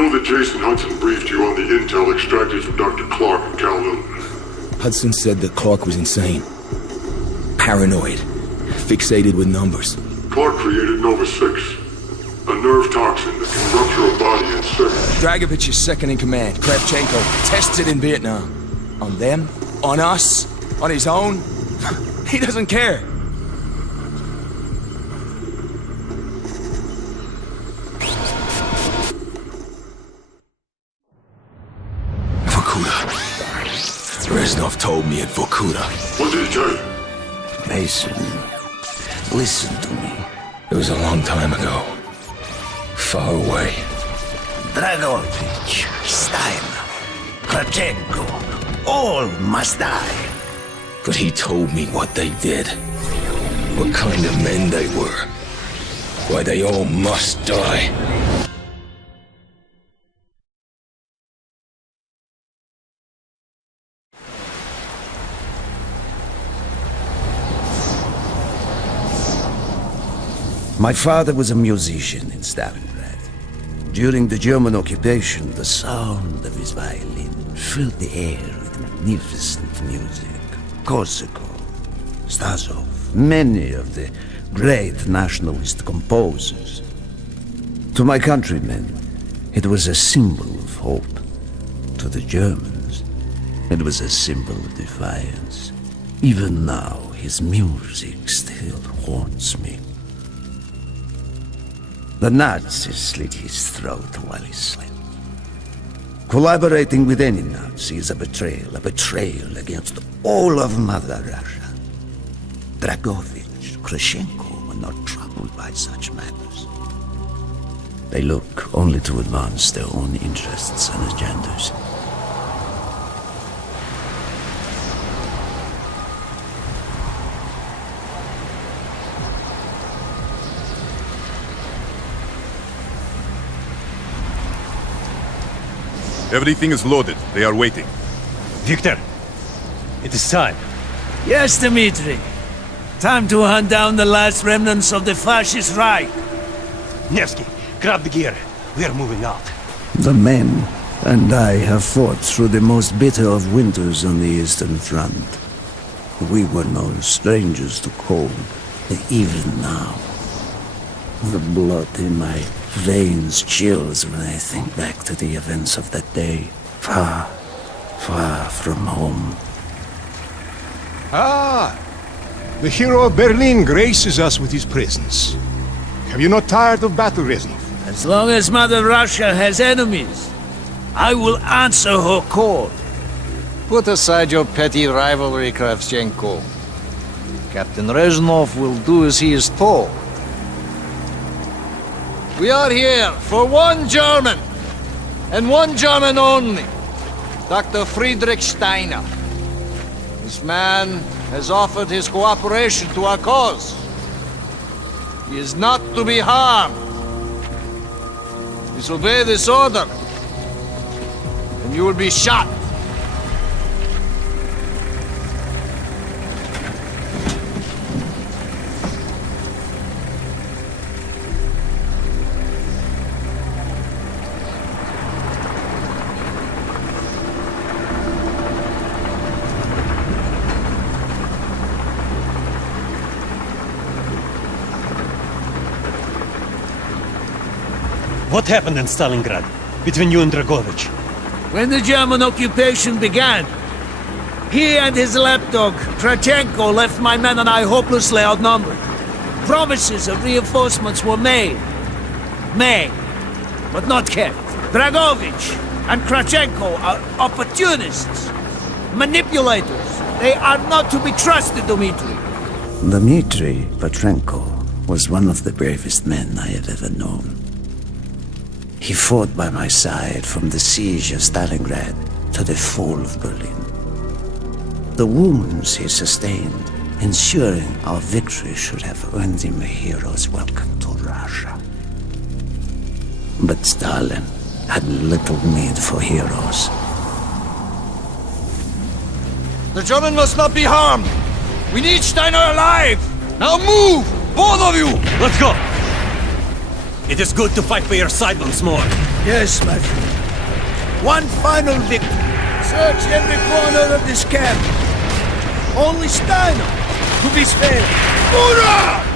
know that Jason Hudson briefed you on the intel extracted from Dr. Clark and Kowloon. Hudson said that Clark was insane. Paranoid. Fixated with numbers. Clark created Nova 6, a nerve toxin that can rupture a body in seconds. Dragovich is second in command. Kravchenko tested in Vietnam. On them? On us? On his own? He doesn't care. Reznov told me at Vorkuta. What did he tell you? Mason, listen to me. It was a long time ago. Far away. Dragovich, Steiner, Kravchenko, all must die. But he told me what they did. What kind of men they were. Why they all must die. My father was a musician in Stalingrad. During the German occupation, the sound of his violin filled the air with magnificent music. Korsakov, Stasov, many of the great nationalist composers. To my countrymen, it was a symbol of hope. To the Germans, it was a symbol of defiance. Even now, his music still haunts me. The Nazis slit his throat while he slept. Collaborating with any Nazi is a betrayal against all of Mother Russia. Dragovich, Kravchenko were not troubled by such matters. They look only to advance their own interests and agendas. Everything is loaded. They are waiting. Victor, it is time. Yes, Dmitri. Time to hunt down the last remnants of the fascist Reich. Nevsky, grab the gear. We are moving out. The men and I have fought through the most bitter of winters on the Eastern Front. We were no strangers to cold, even now. The blood in my veins chills when I think back to the events of that day. Far, far from home. Ah! The hero of Berlin graces us with his presence. Have you not tired of battle, Reznov? As long as Mother Russia has enemies, I will answer her call. Put aside your petty rivalry, Kravchenko. Captain Reznov will do as he is told. We are here for one German, and one German only, Dr. Friedrich Steiner. This man has offered his cooperation to our cause. He is not to be harmed. Disobey this order, and you will be shot. What happened in Stalingrad between you and Dragovich? When the German occupation began, he and his lapdog, Kravchenko, left my men and I hopelessly outnumbered. Promises of reinforcements were made, but not kept. Dragovich and Kravchenko are opportunists, manipulators. They are not to be trusted, Dmitri. Dmitri Petrenko was one of the bravest men I have ever known. He fought by my side from the siege of Stalingrad to the fall of Berlin. The wounds he sustained, ensuring our victory, should have earned him a hero's welcome to Russia. But Stalin had little need for heroes. The German must not be harmed. We need Steiner alive. Now move, both of you. Let's go! It is good to fight by your side once more. Yes, my friend. One final victory. Search every corner of this camp. Only Steiner to be spared. Hoorah!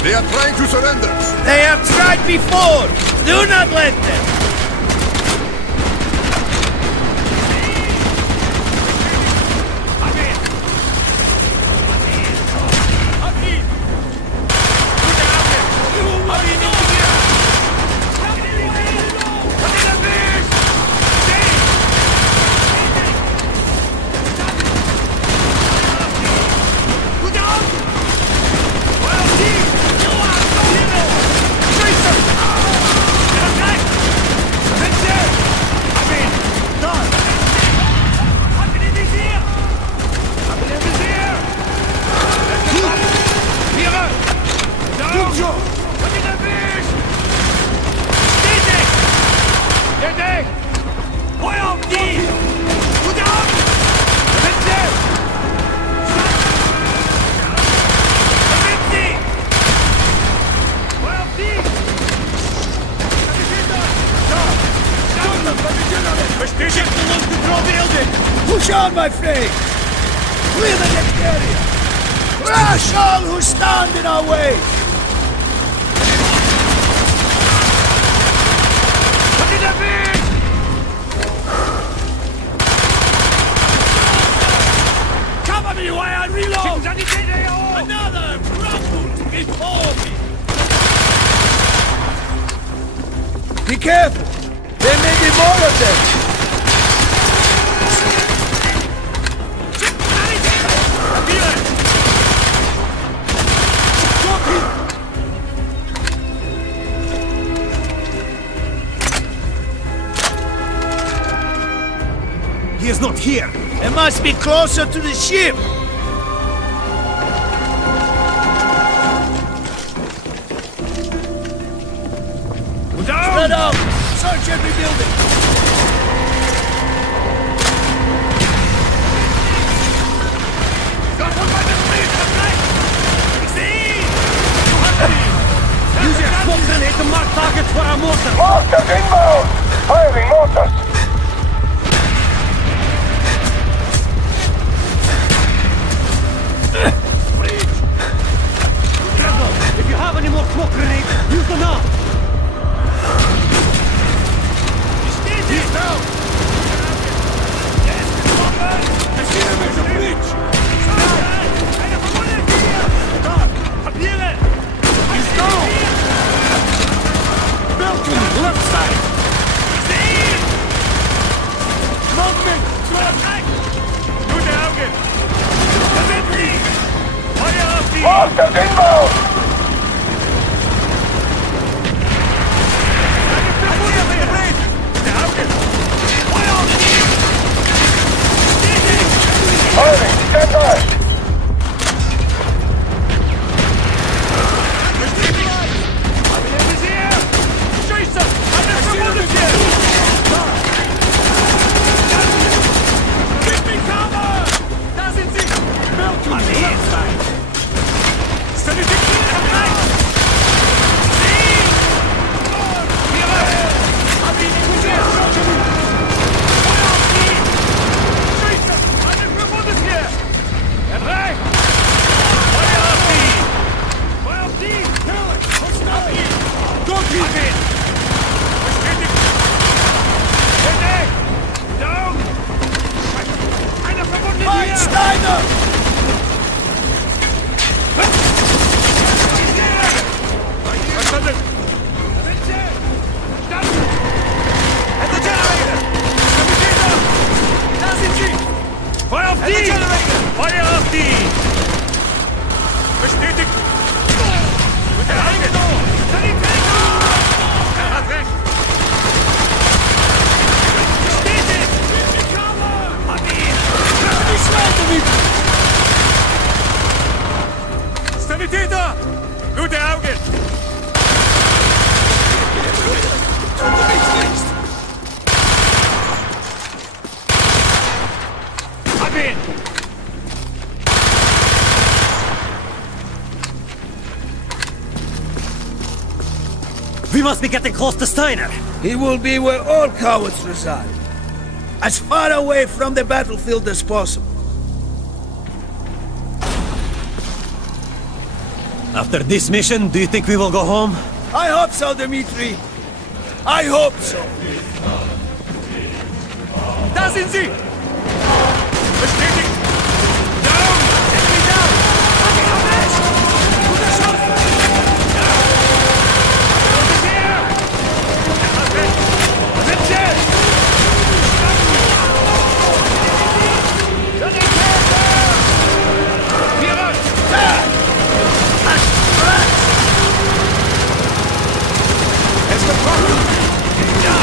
They are trying to surrender. They have tried before. Do not let them. Push on, my friend! Clear the next area! Crush all who stand in our way! Cover me while I reload! Another problem before me! Be careful! There may be more of them! He is not here. It must be closer to the ship. Spread out! Search every building! Use your smoke grenade to mark targets for our mortars. Mortars inbound! Firing mortars! If you have any more smoke grenades, use them now. He's down! I see him at the bridge! He's down! Belkin, left side! Movement! Gute Augen! Feuer auf die! Mortars inbound! Firing! Stand by! Stand Sanitäter! Gute Augen! Hab ihn! We must be getting close to Steiner. He will be where all cowards reside. As far away from the battlefield as possible. After this mission, do you think we will go home? I hope so, Dmitri. I hope so. Da sind sie! Bestätigt! Down! Enemy down! Fucking auf rechts! Guter Schuss! Down! Was ist hier? Was sind sie? Sanitäter! Vierer! Da! Es gebrochen! Ja!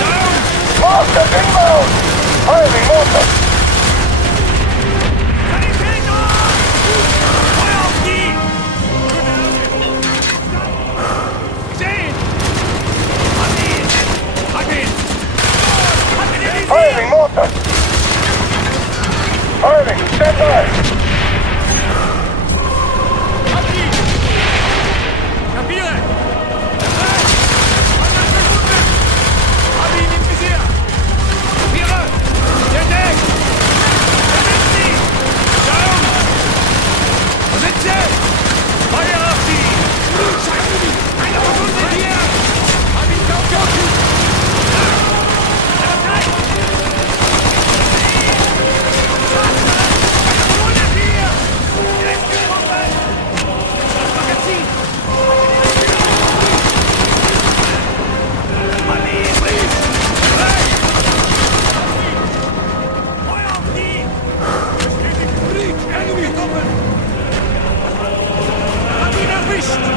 Down! Monster inbound! Firing mortar! Sanitäter! Feuer auf die! Sehen! Hab ihn! Hab ihn! Hab ihn in die Firing mortar! Firing! Stand by! Hab ihn! Kapiere! Andere Sekunde! Hab ihn im Visier! Kapiere! Der Deck! Da sind sie! Down! Wo sind sie? Feuer auf sie! Eine Runde hier! Hab ihn kaputt!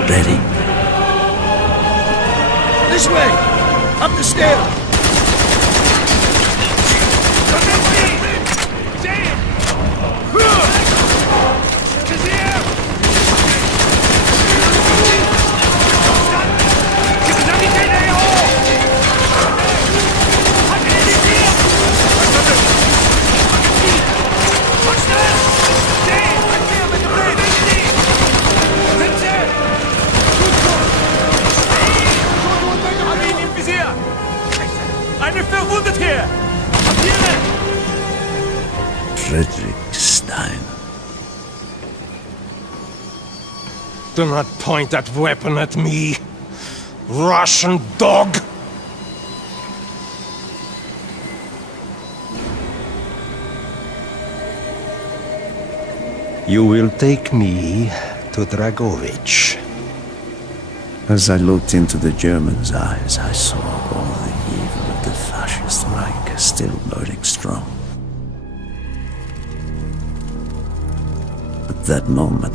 Ready? This way! Up the stairs! Eine verwundet hier! Papiere! Frederick Stein. Do not point that weapon at me, Russian dog! You will take me to Dragovich. As I looked into the German's eyes, I saw all the evil of the fascist Reich still burning strong. At that moment,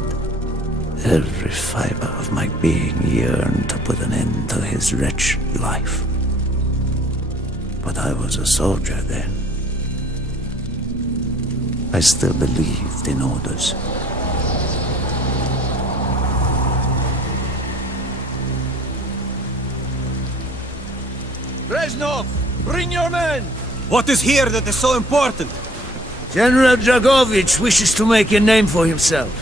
every fiber of my being yearned to put an end to his wretched life. But I was a soldier then. I still believed in orders. Reznov, bring your men! What is here that is so important? General Dragovich wishes to make a name for himself.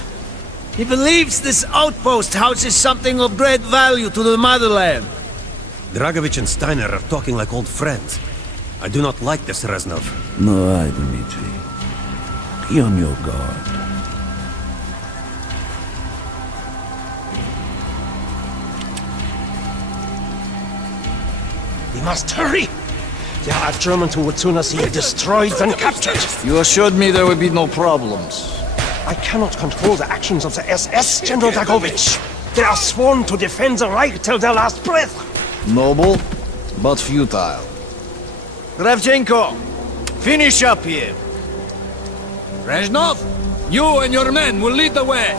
He believes this outpost houses something of great value to the motherland. Dragovich and Steiner are talking like old friends. I do not like this, Reznov. No, I, Dmitri. Be on your guard. We must hurry! There are Germans who would sooner see you destroyed than captured. You assured me there would be no problems. I cannot control the actions of the SS, General Dragovich. They are sworn to defend the Reich till their last breath. Noble, but futile. Kravchenko, finish up here. Reznov, you and your men will lead the way.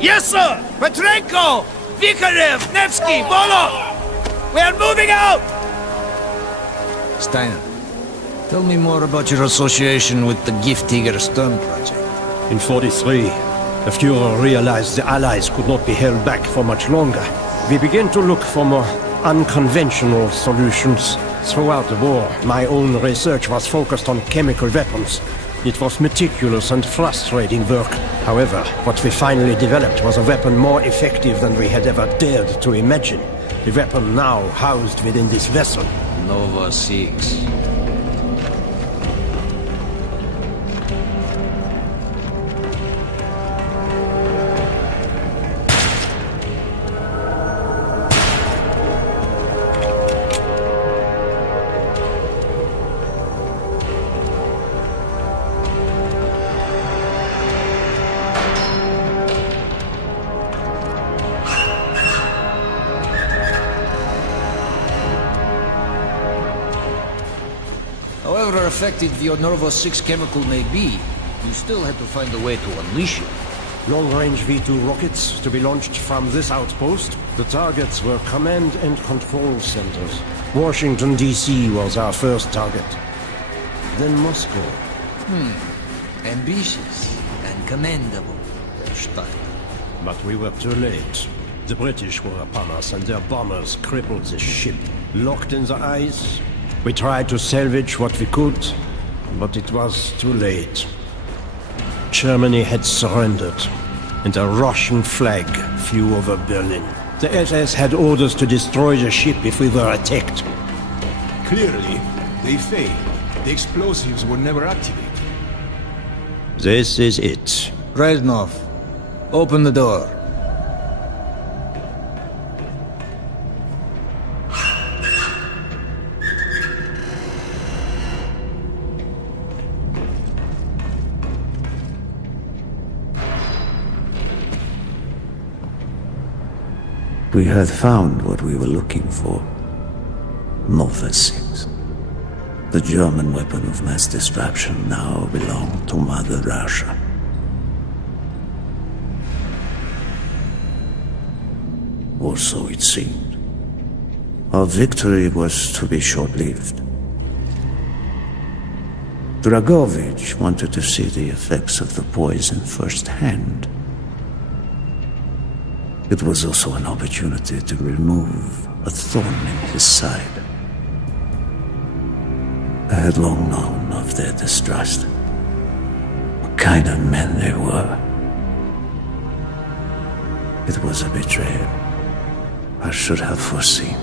Yes, sir! Petrenko! Vikarev! Nevsky! Volov! We are moving out! Steiner, tell me more about your association with the Giftiger Stern project. In 43, The Fuhrer realized the Allies could not be held back for much longer. We began to look for more unconventional solutions. Throughout the war, my own research was focused on chemical weapons. It was meticulous and frustrating work. However, what we finally developed was a weapon more effective than we had ever dared to imagine. The weapon now housed within this vessel. Nova 6. However effective your Nova 6 chemical may be, you still had to find a way to unleash it. Long-range V2 rockets to be launched from this outpost. The targets were command and control centers. Washington, D.C. was our first target. Then Moscow. Ambitious and commendable, Herr Stein. But we were too late. The British were upon us and their bombers crippled the ship. Locked in the ice, we tried to salvage what we could, but it was too late. Germany had surrendered, and a Russian flag flew over Berlin. The SS had orders to destroy the ship if we were attacked. Clearly, they failed. The explosives were never activated. This is it. Reznov, open the door. We had found what we were looking for. Nova 6. The German weapon of mass destruction now belonged to Mother Russia. Or so it seemed. Our victory was to be short-lived. Dragovich wanted to see the effects of the poison firsthand. It was also an opportunity to remove a thorn in his side. I had long known of their distrust. What kind of men they were. It was a betrayal I should have foreseen.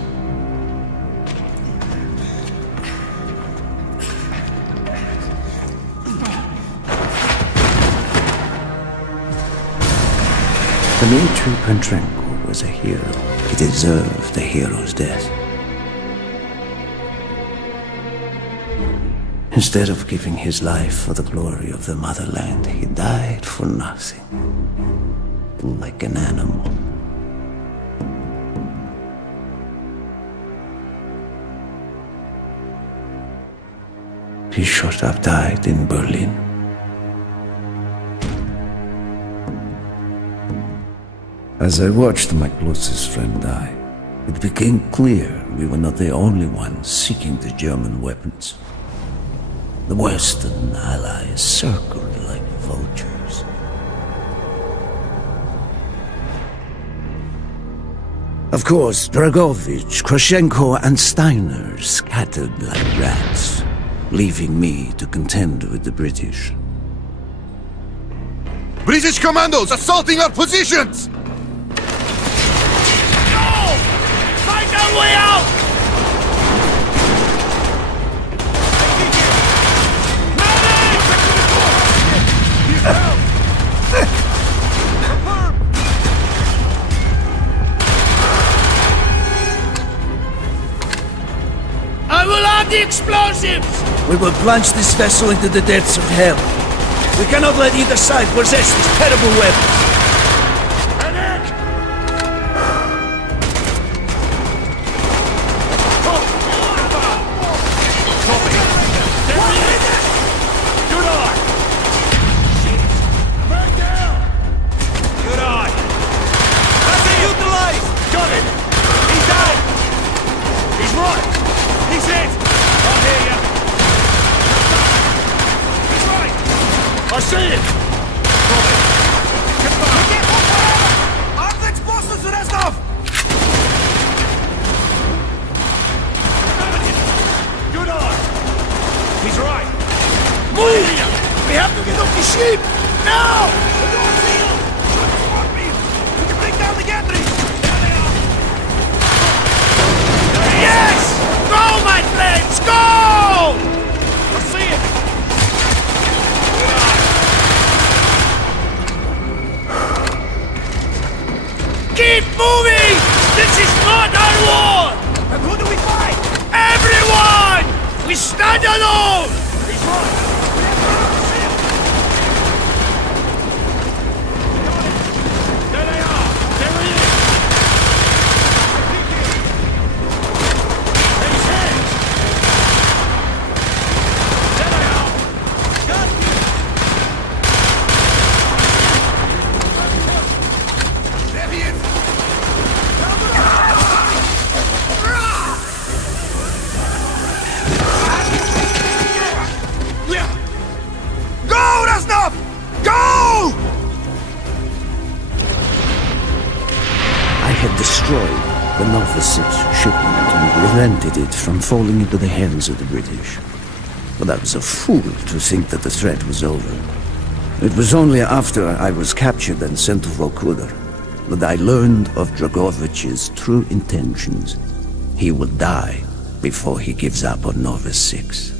Dmitri Petrenko was a hero. He deserved a hero's death. Instead of giving his life for the glory of the motherland, he died for nothing. Like an animal. He should have died in Berlin. As I watched my closest friend die, it became clear we were not the only ones seeking the German weapons. The Western allies circled like vultures. Of course, Dragovich, Krashenko, and Steiner scattered like rats, leaving me to contend with the British. British commandos assaulting our positions! Find our way out! I will add the explosives! We will plunge this vessel into the depths of hell. We cannot let either side possess these terrible weapons. I see it! Keep moving! This is not our war! And who do we fight? Everyone! We stand alone! He's right. There they are! There he is! His hands! There they are! Got you! There he is! Go, Reznov! Go! I had destroyed the Nova 6 shipment and prevented it from falling into the hands of the British. But I was a fool to think that the threat was over. It was only after I was captured and sent to Vokuder that I learned of Dragovich's true intentions. He will die before he gives up on Nova 6.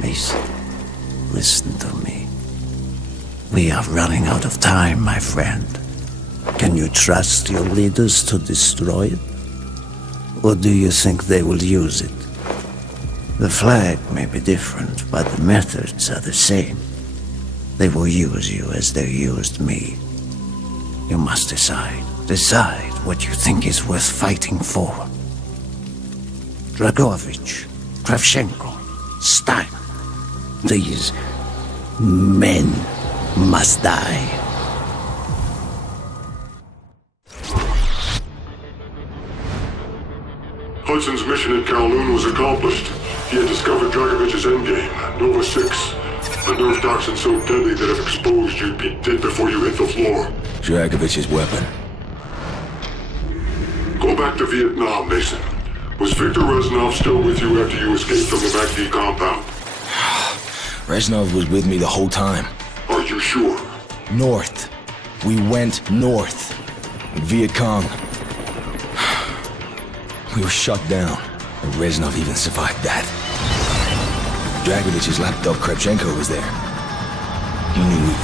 Mason, listen to me. We are running out of time, my friend. Can you trust your leaders to destroy it? Or do you think they will use it? The flag may be different, but the methods are the same. They will use you as they used me. You must decide. Decide what you think is worth fighting for. Dragovich, Kravchenko, Stein. These men must die. Hudson's mission at Kowloon was accomplished. He had discovered Dragovich's endgame, Nova 6. A nerve toxin so deadly that if exposed, you'd be dead before you hit the floor. Dragovich's weapon. Go back to Vietnam, Mason. Was Victor Reznov still with you after you escaped from the MACD compound? Reznov was with me the whole time. Are you sure? North. We went north. Viet Cong. We were shut down, and Reznov even survived that. Dragovich's lapdog Kravchenko was there. He knew we